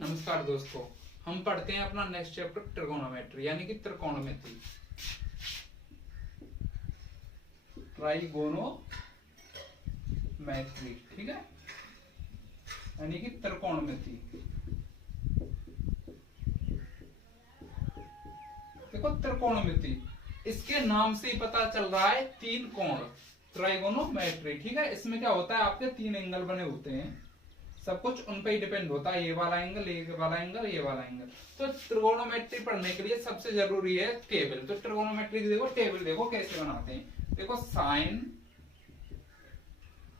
नमस्कार दोस्तों, हम पढ़ते हैं अपना नेक्स्ट चैप्टर ट्रिगोनोमेट्री यानी कि त्रिकोणमिति। ट्राइगोनोमेट्री, ठीक है, यानी कि त्रिकोणमिति। देखो त्रिकोणमिति, इसके नाम से ही पता चल रहा है तीन कोण, ट्राइगोनोमेट्री, ठीक है। इसमें क्या होता है, आपके तीन एंगल बने होते हैं, सब कुछ उन पे ही डिपेंड होता है, ये वाला एंगल, ये वाला एंगल, ये वाला एंगल। तो त्रिकोणोमेट्री पढ़ने के लिए सबसे जरूरी है टेबल। तो त्रिकोणोमेट्री की देखो टेबल, देखो कैसे बनाते हैं। देखो sign,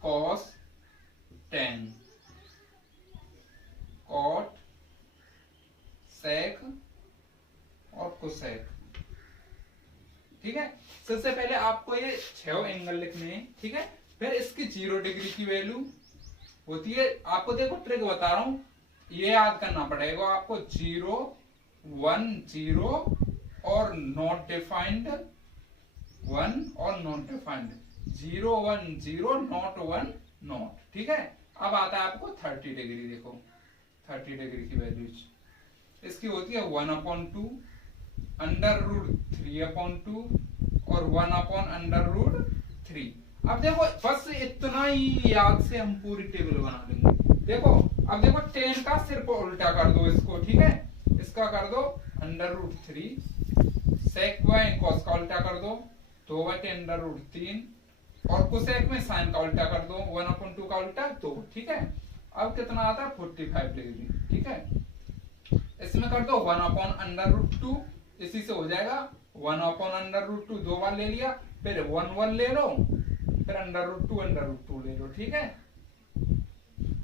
cos, tan, cot, sec और कोसेक, ठीक है। सबसे पहले आपको ये 6 एंगल लिखने हैं, ठीक है। फिर इसकी 0 डिग्री की वैल्यू होती है। आपको देखो ट्रिक बता रहा हूं, ये याद करना पड़ेगा आपको। 0, 1, 0 और नॉट डिफाइंड 1 और नॉट डिफाइंड 0, 1, 0 नॉट 1 नॉट, ठीक है। अब आता है आपको 30 डिग्री। देखो 30 डिग्री की वैल्यू इसकी होती है 1/2 √3/2 और 1/√3। अब देखो बस इतना ही याद से हम पूरी टेबल बना लेंगे। देखो अब देखो 10 का सिर्फ उल्टा कर दो इसको, ठीक है। इसका कर दो √3, सेक बाय कॉस का उल्टा कर दो 2/10 √3 और कोसेक में साइन का उल्टा कर दो 1/2 का उल्टा 2, ठीक है। अब कितना आता है 45 डिग्री, ठीक है। इसमें कर दो 1/√2, इसी से हो जाएगा 1/√2, 2 बार ले लिया, फिर 1 ले लो, फिर √2 ले लो, ठीक है।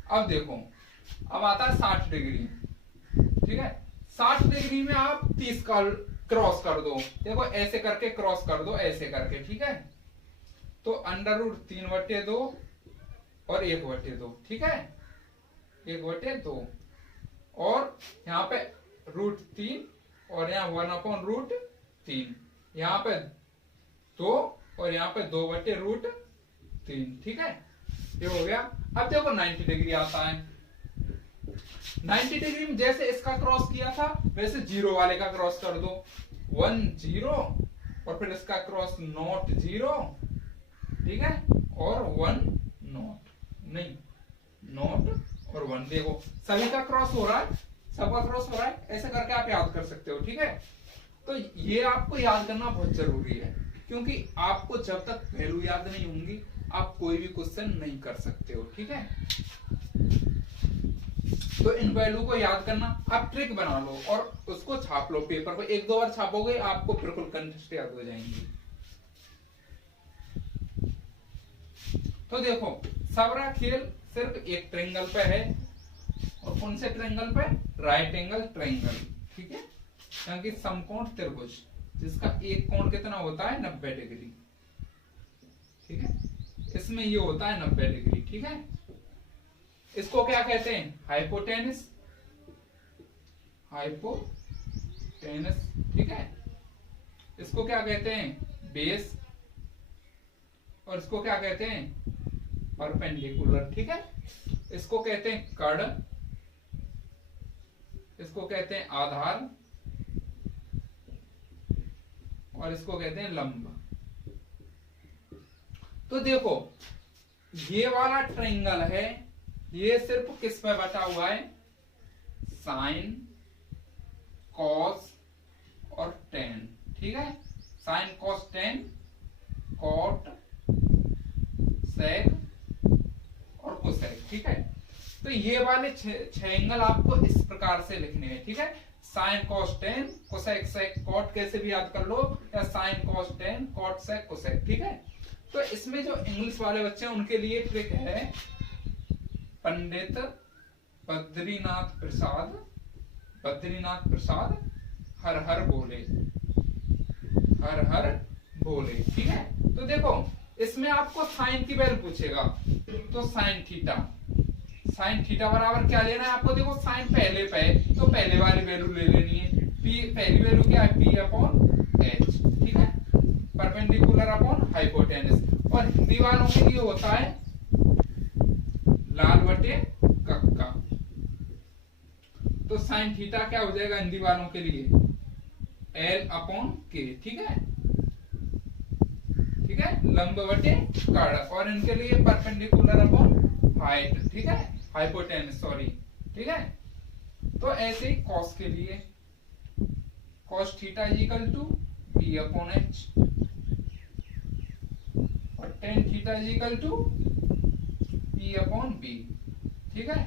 अब देखो अब आता है 60 डिग्री, ठीक है। 60 डिग्री में आप 30 का क्रॉस कर दो। देखो ऐसे करके क्रॉस कर दो, ऐसे करके, ठीक है। तो √3/2 और 1/2, ठीक है, 1/2 और यहाँ पे √3 और यहाँ 1/√3, यहाँ पे 2 और यहाँ पे 2/√3, ठीक है। ये हो गया। अब देखो 90 डिग्री आता है। 90 डिग्री में जैसे इसका क्रॉस किया था वैसे 0 वाले का क्रॉस कर दो, 1 0 और फिर इसका क्रॉस नॉट 0, ठीक है, और 1 नॉट, नहीं नॉट और 1। देखो सभी का क्रॉस हो रहा है, सबका क्रॉस हो रहा है, ऐसे करके आप याद कर सकते हो, ठीक है। तो ये आपको याद करना बहुत जरूरी है, क्योंकि आपको जब तक वैल्यू याद नहीं होंगी आप कोई भी क्वेश्चन नहीं कर सकते हो, ठीक है। तो इन वैल्यू को याद करना, आप ट्रिक बना लो और उसको छाप लो पेपर पर। 1-2 बार छापोगे आपको बिल्कुल कंटेस्ट याद हो जाएंगी। तो देखो सबरा खेल सिर्फ एक ट्रायंगल पे है, और कौन से ट्रायंगल पे, राइट एंगल ट्रायंगल, ठीक है, क्योंकि समकोण त्रिभुज जिसका एक कोण कितना होता है 90 डिग्री, ठीक है। इसमें ये होता है 90 डिग्री, ठीक है। इसको क्या कहते हैं, हाइपोटेनस, हाइपोटेनस, ठीक है। इसको क्या कहते हैं, बेस, और इसको क्या कहते हैं, परपेंडिकुलर, ठीक है। इसको कहते हैं कड़, इसको कहते हैं आधार, और इसको कहते हैं लंब। तो देखो ये वाला ट्रायंगल है, ये सिर्फ किस पे बचा हुआ है, साइन, कॉस और टेन, ठीक है। Sign, cos, tan, cot, sec और कोसेक, ठीक है। तो ये वाले 6 एंगल आपको इस प्रकार से लिखने हैं, ठीक है। साइन, कॉस, टेन, कोसेक, सेक, कॉट कैसे भी याद कर लो, या साइन, कॉस, टेन, कॉट, सेक, कोसेक, ठीक है। तो इसमें जो इंग्लिश वाले बच्चे हैं उनके लिए ट्रिक है, पंडित बद्रीनाथ प्रसाद हर हर बोले, हर हर बोले, ठीक है। तो देखो इसमें आपको साइन की वैल्यू पूछेगा, तो साइन थीटा बराबर क्या लेना है आपको। देखो साइन पहले पे है तो पहले वाली वैल्यू ले लेनी है। पी पहली वैल्यू क्या है, P/H, ठीक है, परपेंडिकुलर अपॉन हाइपोटेनस। और हिंदी वालों के लिए होता है लाल बटे कक्का। तो साइन थीटा क्या हो जाएगा हिंदी वालों के लिए, L अपॉन के। ठीक है, ठीक है, लंब बटे कर्ण, और इनके लिए परपेंडिकुलर अपॉन हाइट। ठीक है, हाइपोटेनस, सॉरी। ठीक है, तो ऐसे ही कॉस के लिए cos theta equal to P upon H, और tan theta equal to P upon B। ठीक है,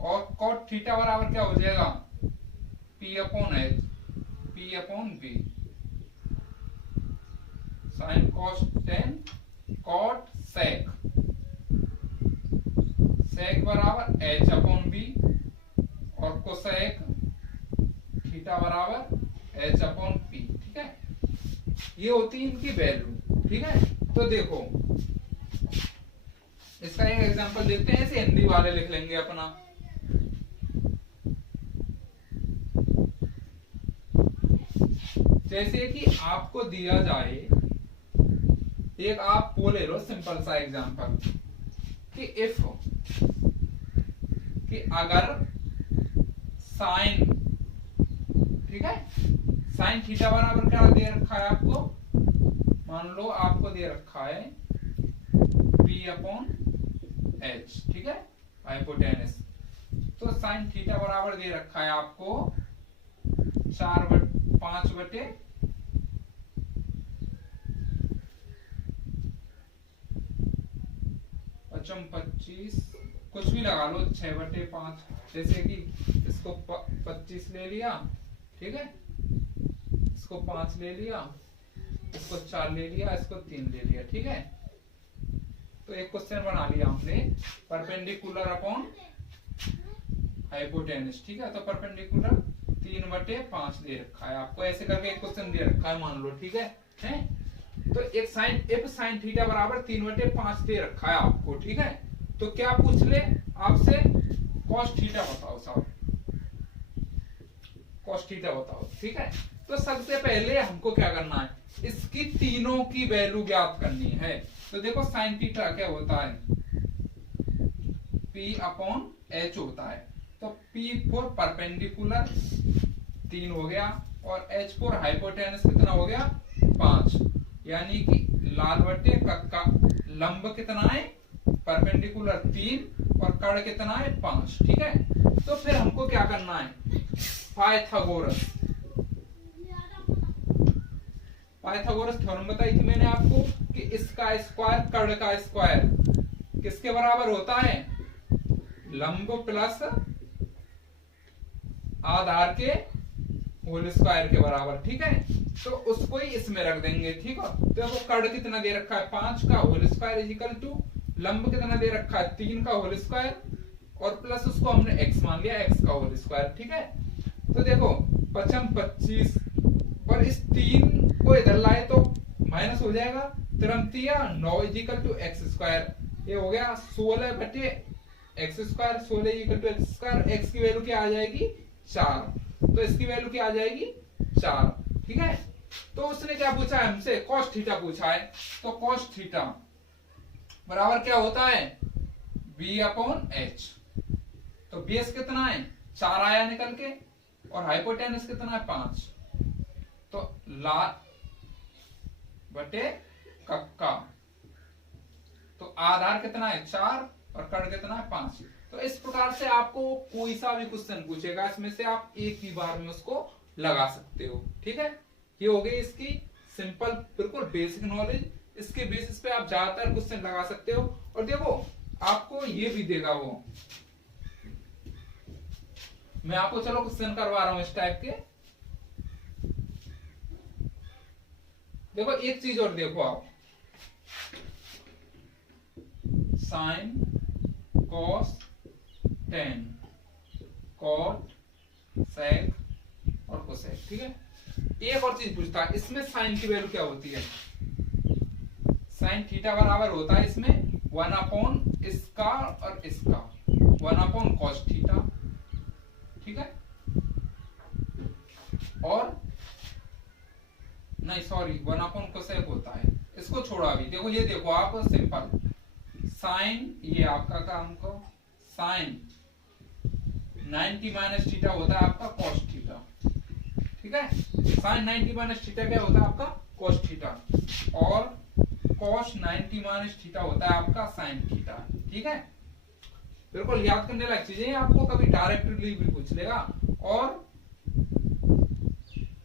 और कॉट थीटा बराबर क्या हो जाएगा, P upon H, P upon B। Sine cos tan cot sec, sec बराबर H अपॉन B, और कोसेक थीटा बराबर H अपॉन P। ठीक है, ये होती है इनकी वैल्यू। ठीक है, तो देखो इसका एक एग्जांपल देखते हैं, ऐसे हिंदी वाले लिख लेंगे अपना। जैसे कि आपको दिया जाए, एक आप बोले लो सिंपल सा एग्जांपल कि इफ, कि अगर साइन, ठीक है, साइन थीटा बराबर क्या दे रखा है आपको, मान लो आपको दे रखा है P अपॉन H। ठीक है, हाइपोटेनस। तो साइन थीटा बराबर दे रखा है आपको 5 बटे 25, कुछ भी लगा लो, 6 बटे 5। जैसे कि इसको 25 ले लिया, ठीक है, इसको 5 ले लिया, इसको 4 ले लिया, इसको 3 ले लिया। ठीक है, तो एक क्वेश्चन बना लिया हमने, परपेंडिकुलर अपॉन हाइपोटेनस। ठीक है, तो परपेंडिकुलर 3 बटे 5 दे रखा है आपको, ऐसे करके एक क्वेश्चन दे रखा है मान लो। ठीक है, तो एक साइन, इफ साइन थीटा बराबर 3 बटे 5 दे रखा है आपको। ठीक है, तो क्या पूछ ले आपसे, कॉस थीटा बताओ साहब, कॉस थीटा बताओ। ठीक है, तो सबसे पहले हमको क्या करना है, इसकी तीनों की वैल्यू ज्ञात करनी है। तो देखो साइन थीटा क्या होता है, P अपॉन H होता है। तो P फॉर परपेंडिकुलर 3 हो गया, और H फॉर हाइपोटेनस कितना हो गया 5, यानी कि लाल बटे कक्का, लंब कितना है परपेंडिकुलर 3 और कर्ण कितना है 5। ठीक है, तो फिर हमको क्या करना है, पाइथागोरस, पाइथागोरस थ्योरम बताई थी मैंने आपको कि इसका स्क्वायर कर्ण का स्क्वायर किसके बराबर होता है, लंब प्लस आधार के होल स्क्वायर के बराबर। ठीक है, तो उसको ही इसमें रख देंगे। ठीक है, तो वो कर्ण कितना दे रखा है 5 का होल स्क्वायर इक्वल टू लंब कितना दे रखा है 3 का होल स्क्वायर, और प्लस उसको हमने x मान लिया, x का होल स्क्वायर। ठीक है, तो देखो 25, और इस 3 को इधर लाए तो माइनस हो जाएगा, तिरंतिया 9 इक्वल टू x स्क्वायर, ये हो गया 16 बटे x square, 16 equal to x square, x की वैल्यू क्या आ जाएगी 4, तो इसकी वैल्यू क्या आ जाएगी 4। ठीक है, तो उसने क्या पूछा है हमसे, cos थीटा पूछा है। तो cos थीटा बराबर क्या होता है, B अपॉन H। तो बेस कितना है 4 आया निकल के, और हाइपोटेनस कितना है 5, तो लाल बटे कक्का, तो आधार कितना है 4 और कर्ण कितना है 5। तो इस प्रकार से आपको कोई सा भी क्वेश्चन पूछेगा, इसमें से आप एक ही बार में उसको लगा सकते हो। ठीक है, ये हो गई इसकी सिंपल बिल्कुल बेसिक नॉलेज, इसके बेसिस पे आप ज्यादातर क्वेश्चन लगा सकते हो। और देखो आपको ये भी देगा वो, मैं आपको चलो क्वेश्चन करवा रहा हूं इस टाइप के। देखो एक चीज और देखो आप, sine cos tan cot sec और कोसेक। ठीक है, एक और चीज पूछता है, इसमें साइन की वैल्यू क्या होती है, साइन थीटा बराबर होता है इसमें 1 अपॉन इसका और इसका, 1 अपॉन कॉस थीटा। ठीक है, और नहीं सॉरी 1 अपॉन कोसेक होता है, इसको छोड़ा भी। देखो ये देखो आप सिंपल साइन, ये आपका काम को साइन 90 माइनस थीटा होता है आपका कॉस थीटा, ठीक है। साइन 90 माइनस थीटा क्या होता है आपका कॉस थीटा, और कॉस 90 माइनस थीटा होता है आपका साइन थीटा, ठीक है। बिल्कुल याद करने लायक चीजें, आपको कभी डायरेक्टली भी पूछ लेगा। और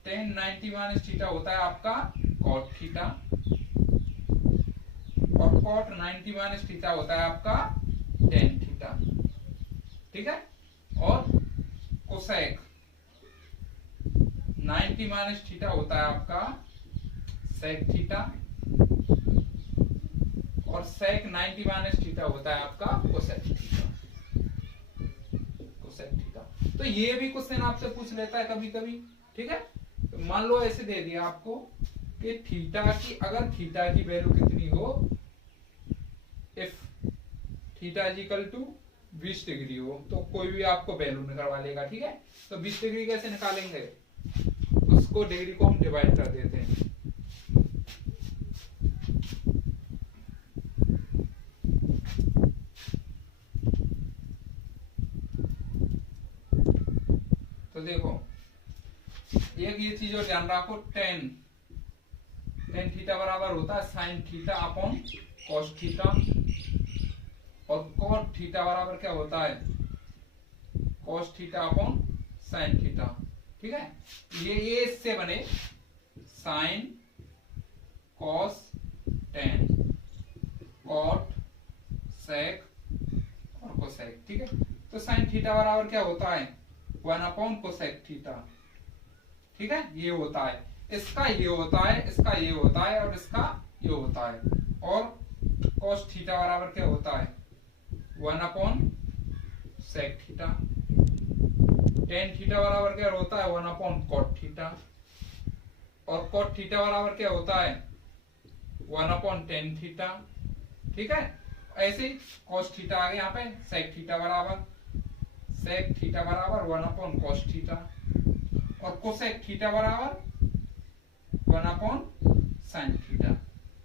tan 90 माइनस थीटा होता है आपका कॉट थीटा, और कॉट 90 माइनस थीटा होता है आपका tan थीटा, ठीक है। और कोसेक 90 माइनस थीटा होता है आपका सेक थीटा, और सेक 90 माइनस थीटा होता है आपका कोसेक थीटा, कोसेक थीटा। तो ये भी क्वेश्चन आपसे पूछ लेता है कभी कभी, ठीक है। तो मान लो ऐसे दे दिया आपको कि थीटा की, अगर थीटा की वैल्यू कितनी हो, if theta is equal to 20 degree हो, तो कोई भी आपको वैल्यू निकलवा लेगा, ठीक है। तो 20 डिग्री कैसे निकालेंगे, उसको डिग्री को हम डिवाइड कर देते हैं। तो देखो एक ये चीज और ध्यान रखो, टेन थीटा बराबर होता है sine theta upon cos theta, और कॉट थीटा बराबर क्या होता है cos theta upon sine theta, ठीक है। ये इससे बने sine cos tan cot sec और कोसेक, ठीक है। तो साइन थीटा बराबर क्या होता है 1 अपॉन कोसेक थीटा, ठीक है। ये होता है, इसका ये होता है, इसका ये होता है, और इसका ये होता है। और कॉस थीटा बराबर क्या होता है 1 upon sec theta. Tan theta बराबर क्या होता है 1 अपॉन कॉट थीटा, और कॉट थीटा बराबर क्या होता है 1 अपॉन टेन थीटा, ठीक है। ऐसे ही कॉस थीटा आ गया यहाँ पे, सेक थीटा बराबर 1 अपॉन कॉस थीटा, और कोसेक थीटा बराबर 1 अपॉन साइन थीटा,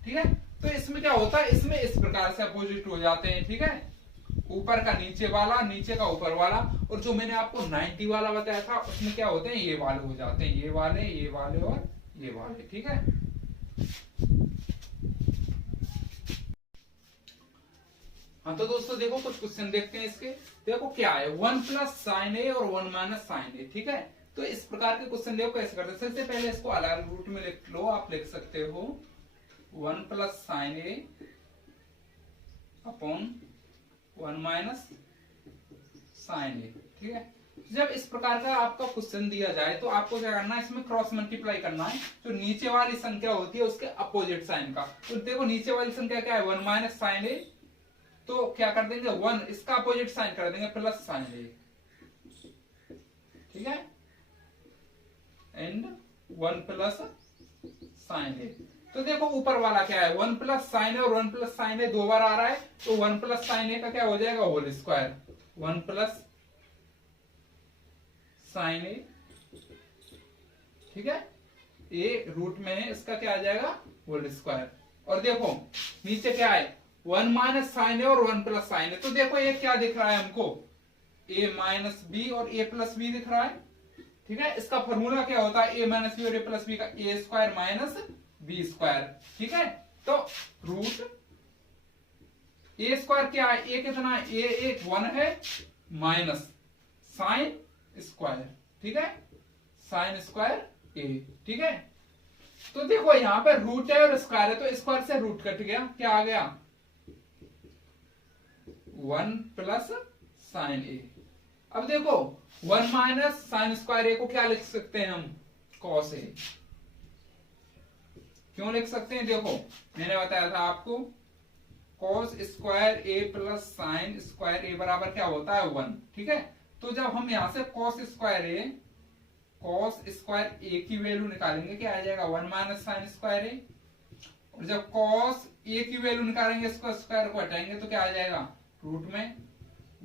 ठीक है। तो इसमें क्या होता है, इसमें इस प्रकार से अपोजिट हो जाते हैं, ठीक है। ऊपर का नीचे वाला, नीचे का ऊपर वाला, और जो मैंने आपको 90 वाला बताया था उसमें क्या होते हैं, ये वाले हो जाते हैं, ये वाले और ये वाले, ठीक है। हाँ तो दोस्तों देखो कुछ क्वेश्चन देखते हैं इसके। देखो क्या है 1 प्लस साइन ए और 1 माइनस साइन ए, ठीक है। तो इस प्रकार के क्वेश्चन देखो कैसे करते हैं। सबसे पहले इसको अलग रूट में लिख लो, आप लिख सकते हो 1 प्लस साइन ए अपॉन 1 माइनस साइन ए, ठीक है। जब इस प्रकार का आपका क्वेश्चन दिया जाए तो आपको क्या करना है, इसमें क्रॉस मल्टीप्लाई करना है। जो नीचे वाली संख्या होती है उसके अपोजिट साइन का। तो देखो नीचे वाली संख्या क्या है 1 माइनस साइन ए, तो क्या कर देंगे 1, इसका अपोजिट साइन कर देंगे प्लस साइन ए, ठीक है। एंड 1 प्लस साइन ए। तो देखो ऊपर वाला क्या है 1 प्लस साइन ए, और 1 प्लस साइन ए 2 बार आ रहा है, तो 1 प्लस साइन ए का क्या हो जाएगा होल स्क्वायर, 1 प्लस साइन ए, ठीक है। ए रूट में है, इसका क्या आ जाएगा होल स्क्वायर। और देखो नीचे क्या है 1 माइनस साइन ए और 1 प्लस साइन ए। तो देखो ये क्या दिख रहा है हमको, ए माइनस बी और ए प्लस बी दिख रहा है, ठीक है। इसका फॉर्मूला क्या होता है ए माइनस बी और ए प्लस बी का, ए स्क्वायर माइनस बी स्क्वायर, ठीक है। तो रूट ए स्क्वायर क्या है, ए कितना है, ए एक 1 है माइनस साइन स्क्वायर, ठीक है, साइन स्क्वायर ए, ठीक है। तो देखो यहां पर रूट है और स्क्वायर है, तो स्क्वायर से रूट कट गया, क्या आ गया 1 प्लस साइन ए। अब देखो 1 माइनस साइन स्क्वायर ए को क्या लिख सकते हैं हम, कॉस ए। क्यों लिख सकते हैं, देखो मैंने बताया था आपको cos square A plus sign square ए बराबर क्या होता है 1, ठीक है। तो जब हम यहां से कॉस स्क्वायर ए की वैल्यू निकालेंगे, क्या आ जाएगा 1 माइनस साइन स्क्वायर ए, और जब कॉस ए की वैल्यू निकालेंगे, इसको स्क्वायर को हटाएंगे तो क्या आ जाएगा रूट में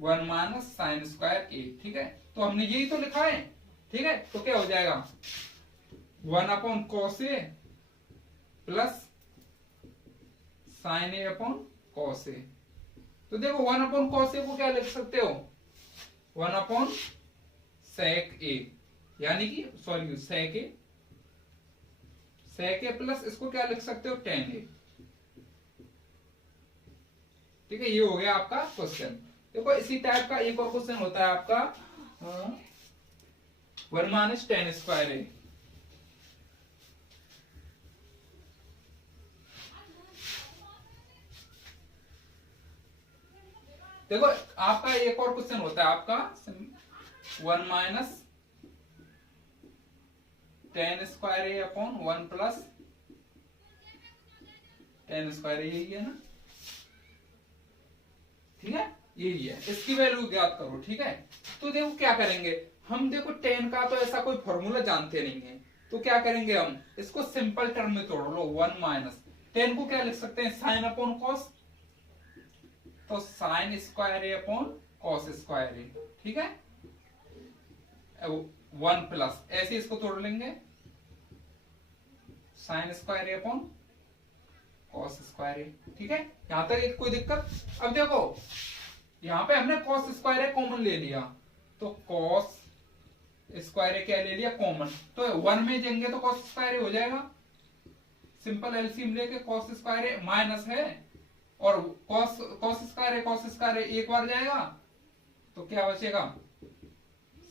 1 माइनस साइन स्क्वायर ए, ठीक है। तो हमने यही तो लिखा है, ठीक है। तो क्या हो जाएगा 1 upon cos A plus sign A upon cos A. तो देखो 1 अपॉन कॉस ए को क्या लिख सकते हो 1 अपॉन sec a, यानी कि सॉरी sec a प्लस इसको क्या लिख सकते हो tan a। ठीक है, ये हो गया आपका क्वेश्चन। देखो इसी टाइप का एक और क्वेश्चन होता है आपका 1 माइनस tan स्क्वायर a। देखो आपका एक और क्वेश्चन होता है आपका 1 माइनस tan स्क्वायर ए अपॉन 1 प्लस tan स्क्वायर ए, यही है ना, ठीक है, यही है। इसकी वैल्यू ज्ञात करो। ठीक है, तो देखो क्या करेंगे हम, देखो tan का तो ऐसा कोई फॉर्मूला जानते नहीं है, तो क्या करेंगे हम इसको सिंपल टर्म में तोड़ लो। 1 माइनस tan को क्या लिख सकते हैं, साइन अपॉन कॉस, तो साइन स्क्वायर ए अपॉन कॉस स्क्वायर ए। ठीक है, 1 प्लस ऐसे इसको तोड़ लेंगे, साइन स्क्वायर ए अपॉन कॉस स्क्वायर ए। ठीक है, यहां तक एक कोई दिक्कत। अब देखो यहां पे हमने कॉस स्क्वायर ए कॉमन ले लिया, तो कॉस स्क्वायर ए क्या ले लिया कॉमन, तो 1 में जाएंगे तो कॉस स्क्वायर ए हो जाएगा। सिंपल एलसीएम लेके कॉस स्क्वायर ए माइनस है और कॉस स्क्वायर ए एक बार जाएगा, तो क्या बचेगा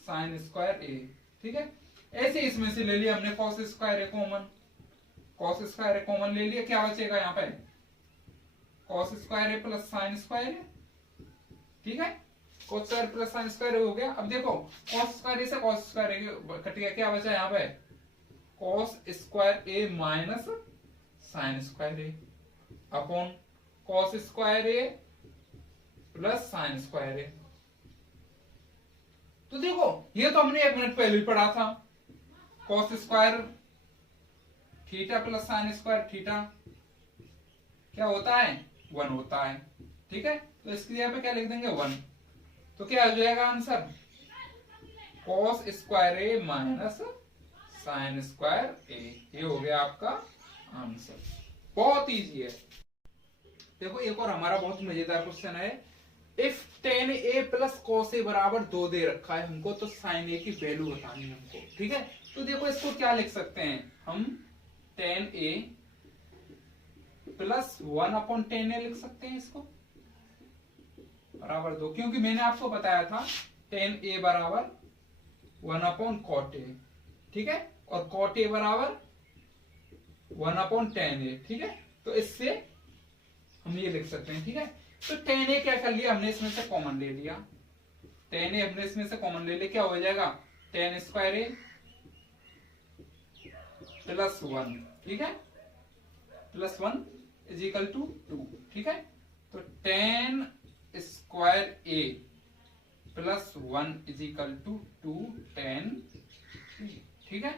साइन स्क्वायर ए। ठीक है, ऐसे इसमें से ले लिया हमने कॉस स्क्वायर ए कॉमन, कॉस स्क्वायर ए कॉमन ले लिया, क्या बचेगा यहाँ पे cos square A plus sign square ए। ठीक है, cos square plus sine square हो गया। अब देखो कॉस स्क्वायर ए से कॉस स्क्वायर ए कट गया, क्या बचा यहाँ पे cos square A minus sign square A upon cos square A plus sign square ए। तो देखो ये तो हमने 1 मिनट पहले ही पढ़ा था, cos square theta plus sine square theta क्या होता है 1 होता है। ठीक है, तो इसकी जगह पे क्या लिख देंगे 1, तो क्या हो जाएगा आंसर कॉस स्क्वायर ए माइनस साइन स्क्वायर ए। ये हो गया आपका आंसर, बहुत इजी है। देखो एक और हमारा बहुत मजेदार क्वेश्चन है, if tan a plus cos a बराबर 2 दे रखा है हमको, तो sin a की वैल्यू बतानी है हमको। ठीक है, तो देखो इसको क्या लिख सकते हैं हम, tan a plus 1 upon tan a लिख सकते हैं इसको बराबर 2, क्योंकि मैंने आपको बताया था tan a बराबर 1 अपॉन cot a। ठीक है, और cot a बराबर 1 अपॉन tan a। ठीक है, तो इससे हम ये लिख सकते हैं। ठीक है, तो tan a क्या कर लिया हमने इसमें से कॉमन ले लिया, tan a हमने इसमें से कॉमन ले लिया, क्या हो जाएगा tan स्क्वायर a प्लस 1। ठीक है, प्लस 1 इज इक्वल टू 2। ठीक है, तो tan square a plus 1 is equal to 2 tan। ठीक है,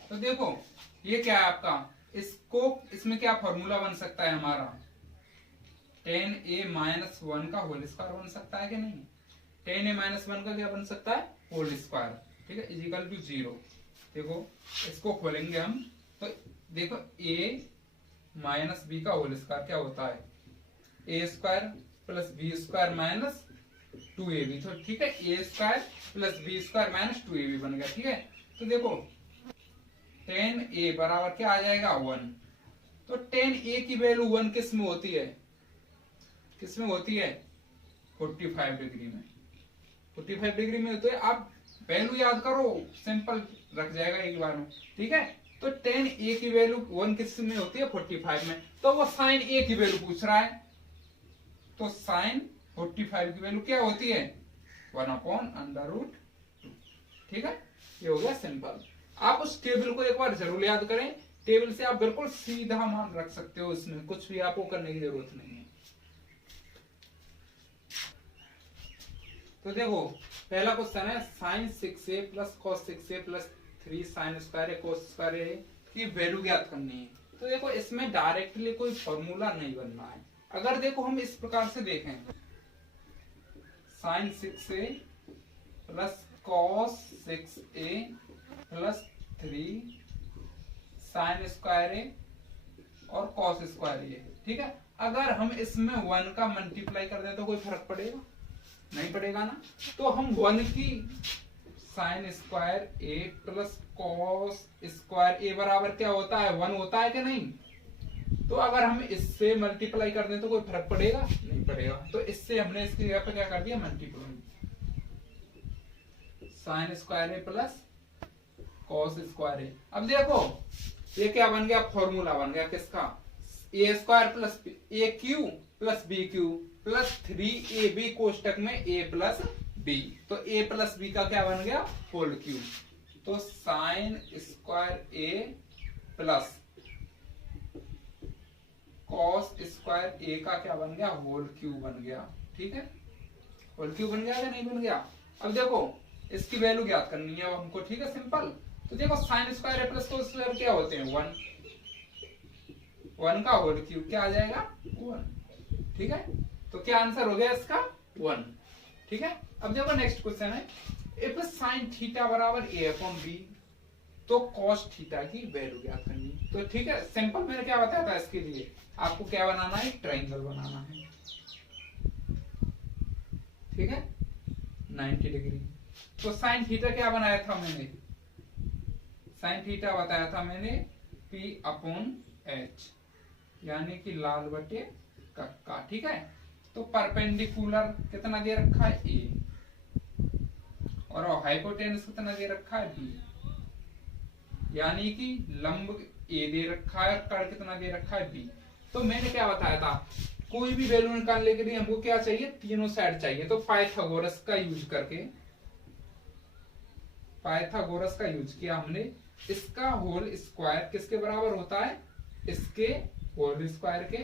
तो देखो ये क्या है आपका, इसको इसमें क्या फॉर्मूला बन सकता है हमारा, tan a माइनस 1 का होल स्क्वायर बन सकता है कि नहीं, tan a माइनस 1 का क्या बन सकता है होल स्क्वायर। ठीक है, इज इक्वल टू 0। देखो इसको खोलेंगे हम, तो देखो a माइनस b का होल स्क्वायर क्या होता है a square plus b square minus 2ab। तो ठीक है, a square plus b square minus 2ab बन गया। ठीक है, तो देखो tan a बराबर क्या आ जाएगा 1, तो tan a की वैल्यू 1 किस में होती है, किस में होती है 45 डिग्री में, 45 डिग्री में होती है। आप वैल्यू याद करो, सिंपल रख जाएगा एक बार में। ठीक है, तो tan a की वैल्यू 1 किस में होती है 45 में, तो वो sin a की वैल्यू पूछ रहा है, तो sin 45 की वैल्यू क्या होती है 1 अपॉन अंडर रूट 2। ठीक है, ये हो गया सिंपल। आप उस टेबल को एक बार जरूर याद करें, टेबल से आप बिल्कुल सीधा मान रख सकते हो, इसमें कुछ भी आपको करने की जरूरत नहीं है। तो देखो पहला क्वेश्चन है sine 6a plus cos 6a plus 3 sine square A cos square A की वैल्यू ज्ञात करनी है। तो देखो इसमें डायरेक्टली कोई फॉर्मूला नहीं बनना है। अगर देखो हम इस प्रकार से देखें, sine 6a plus cos 6a plus 3 sine square A और कॉस स्क्वायर ए। ठीक है, अगर हम इसमें 1 का मल्टीप्लाई कर दें तो कोई फर्क पड़ेगा नहीं पड़ेगा ना, तो हम 1 की sign square A plus cos square ए बराबर क्या होता है, 1 होता है कि नहीं। तो अगर हम इससे मल्टीप्लाई कर दें तो कोई फर्क पड़ेगा, नहीं पड़ेगा। तो इससे हमने इसकी जगह पे क्या कर दिया, multiply. Sign square A plus cos square ए। अब देखो ये क्या बन गया, फॉर्मूला बन गया किसका, A square plus A cube plus B cube plus 3ab कोष्टक में a प्लस बी। तो a प्लस बी का क्या बन गया, होल क्यूब। तो sine square A plus cos square A का क्या बन गया, होल क्यूब बन गया। ठीक है, होल क्यूब बन गया या नहीं बन गया। अब देखो इसकी वैल्यू ज्ञात करनी है अब हमको। ठीक है, सिंपल। तो देखो sign square A plus cos square क्या होते हैं, 1 का होल क्यूब क्या आ जाएगा, 1। ठीक है, तो क्या आंसर हो गया इसका, 1। ठीक है, अब देखो नेक्स्ट क्वेश्चन है, इफ साइन थीटा बराबर ए अपॉन बी तो कॉस थीटा की वैल्यू ज्ञात करनी। तो ठीक है, सिंपल मैंने क्या बताया था इसके लिए, आपको क्या बनाना है, ट्रायंगल बनाना है। ठीक है, 90 डिग्री। तो साइन थीटा क्या बनाया था मैंने, साइन थीटा बताया था मैंने P अपॉन H, यानी कि लाल बटे कक्का। ठीक है, तो परपेंडिकुलर कितना दे रखा है, A, और हाइपोटेनस कितना दे रखा है, B, यानी कि लंब A दे रखा है, कर्ण कितना दे रखा है, B। तो मैंने क्या बताया था, कोई भी वैल्यू निकालने के लिए हमको क्या चाहिए, तीनों साइड चाहिए। तो पाइथागोरस का यूज करके, पाइथागोरस का यूज किया हमने। इसका होल स्क्वायर किसके बराबर होता है, इसके होल स्क्वायर के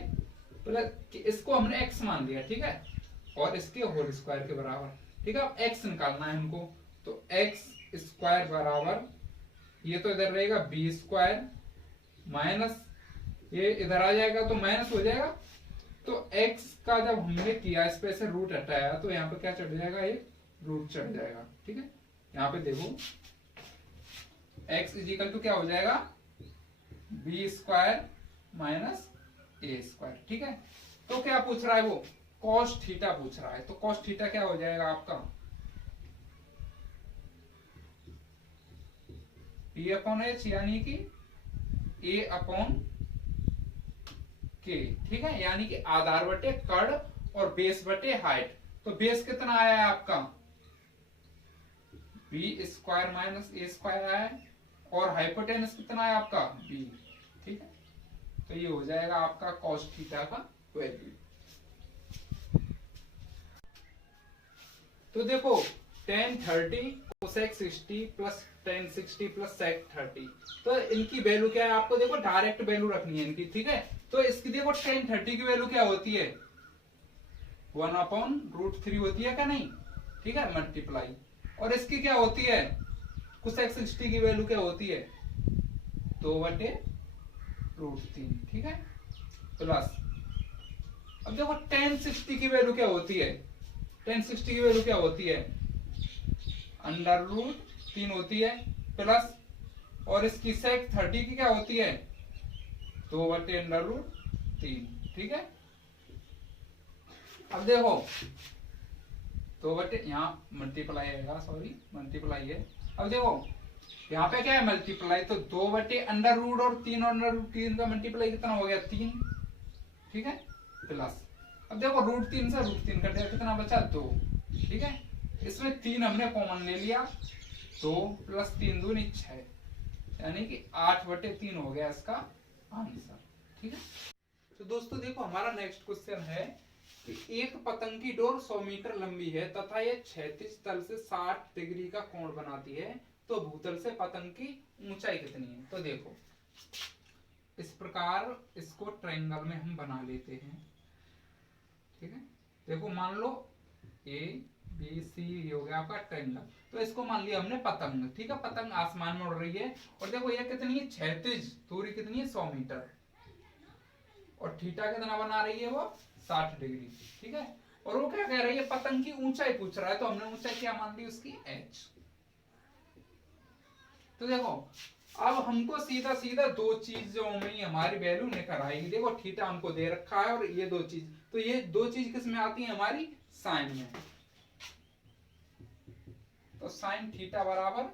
प्लस, इसको हमने x मान लिया। ठीक है, और इसके होल स्क्वायर के बराबर। ठीक है, अब x निकालना है हमको। तो x स्क्वायर बराबर, ये तो इधर रहेगा b स्क्वायर माइनस ये इधर आ जाएगा तो माइनस हो जाएगा। तो x का जब हमने किया इस पे से रूट हटाया तो यहाँ पे क्या चढ़ जाएगा, ये रूट चढ़ जाएगा। ठीक है, यहाँ पे देखो x इजिकल टू क्या हो जाएगा, b स्क्वायर माइनस ए स्क्वायर। ठीक है, तो क्या पूछ रहा है वो, cos थीटा पूछ रहा है। तो cos थीटा क्या हो जाएगा आपका, P अपॉन H, यानी कि A अपॉन K। ठीक है, यानी कि आधार बटे कर्ण और बेस बटे हाइट। तो बेस कितना आया है आपका, B स्क्वायर माइनस ए स्क्वायर आया है, और हाइपोटेनस कितना है आपका, B। ठीक है, तो ये हो जाएगा आपका cos थीटा का वैल्यू। तो देखो tan 30 cosec 60 plus tan 60 plus sec 30, तो इनकी वैल्यू क्या है आपको, देखो डायरेक्ट वैल्यू रखनी है इनकी। ठीक है, तो इसकी देखो tan 30 की वैल्यू क्या होती है, 1/√3 होती है क्या, नहीं। ठीक है, मल्टीप्लाई। और इसकी क्या होती है, cosec 60 की वैल्यू क्या होती है, 2/√3। ठीक है, प्लस अब देखो tan 60 की वैल्यू क्या होती है, tan 60 की वैल्यू क्या होती है, √3 होती है, प्लस और इसकी sec 30 की क्या होती है, 2/√3। ठीक है, अब देखो 2 यहाँ मल्टीप्लाई आएगा, सॉरी मल्टीप्लाई है। अब देखो यहाँ पे क्या है, मल्टीप्लाई। तो 2/√, और 3/√3 का मल्टीप्लाई कितना हो गया, 3। ठीक है, प्लस अब देखो √3 से √3 कट गया, कितना बचा, 2। ठीक है, इसमें 3 हमने कॉमन ले लिया, 2 प्लस 3 दूनी 6, यानी कि 8/3 हो गया इसका आंसर। ठीक है, तो दोस्तों देखो हमारा नेक्स्ट क्वेश्चन है कि एक पतंग की डोर 100 मीटर लंबी है तथा यह क्षैतिज तल से 60 डिग्री का कोण बनाती है, तो भूतल से पतंग की ऊंचाई कितनी है। तो देखो इस प्रकार इसको ट्रायंगल में हम बना लेते हैं। ठीक है, देखो मान लो A B C हो गया आपका ट्रायंगल। तो इसको मान लिया हमने पतंग। ठीक है, पतंग आसमान में उड़ रही है, और देखो ये कितनी है, क्षैतिज दूरी कितनी है, 100 मीटर, और थीटा कितना बना रही है वो, 60 डिग्री। ठीक है, और वो क्या कह रही है, पतंग की ऊंचाई पूछ रहा है, तो हमने ऊंचाई क्या मान ली उसकी, h। तो देखो अब हमको सीधा सीधा दो चीजों में हमारी वैल्यू निकल आएगी। देखो थीटा हमको दे रखा है, और ये दो चीज, तो ये दो चीज किस में आती है, हमारी साइन में। तो तो साइन थीटा बराबर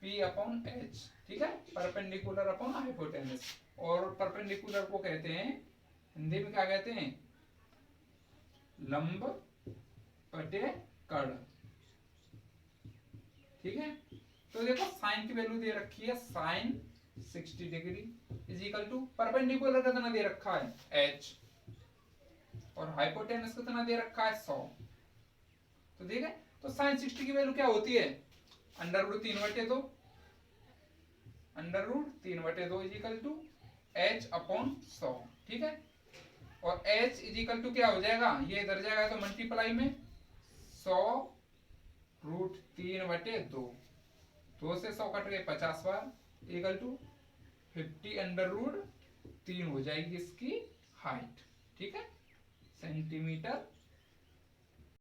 P अपॉन H, ठीक है, परपेंडिकुलर अपॉन हाइपोटेनस। और परपेंडिकुलर को कहते हैं हिंदी में क्या कहते हैं, लंब बटे कर्ण, ठीक है। तो देखो साइन की वैल्यू दे रखी है sine 60 degree is equal to perpendicular कितना दे रखा है H, और हाइपोटेनस कितना दे रखा है 100। तो ठीक है, तो साइन 60 की वैल्यू क्या होती है, under root 3/2, under root 3/2 is equal to H upon 100, ठीक है। और H इज इक्वल टू क्या हो जाएगा, ये इधर जाएगा तो मल्टीप्लाई में 100 रूट 3/2, 2 से 100 कट गए 50 बार, इक्वल टू 50 अंडर रूट 3 हो जाएगी इसकी हाइट, ठीक है, सेंटीमीटर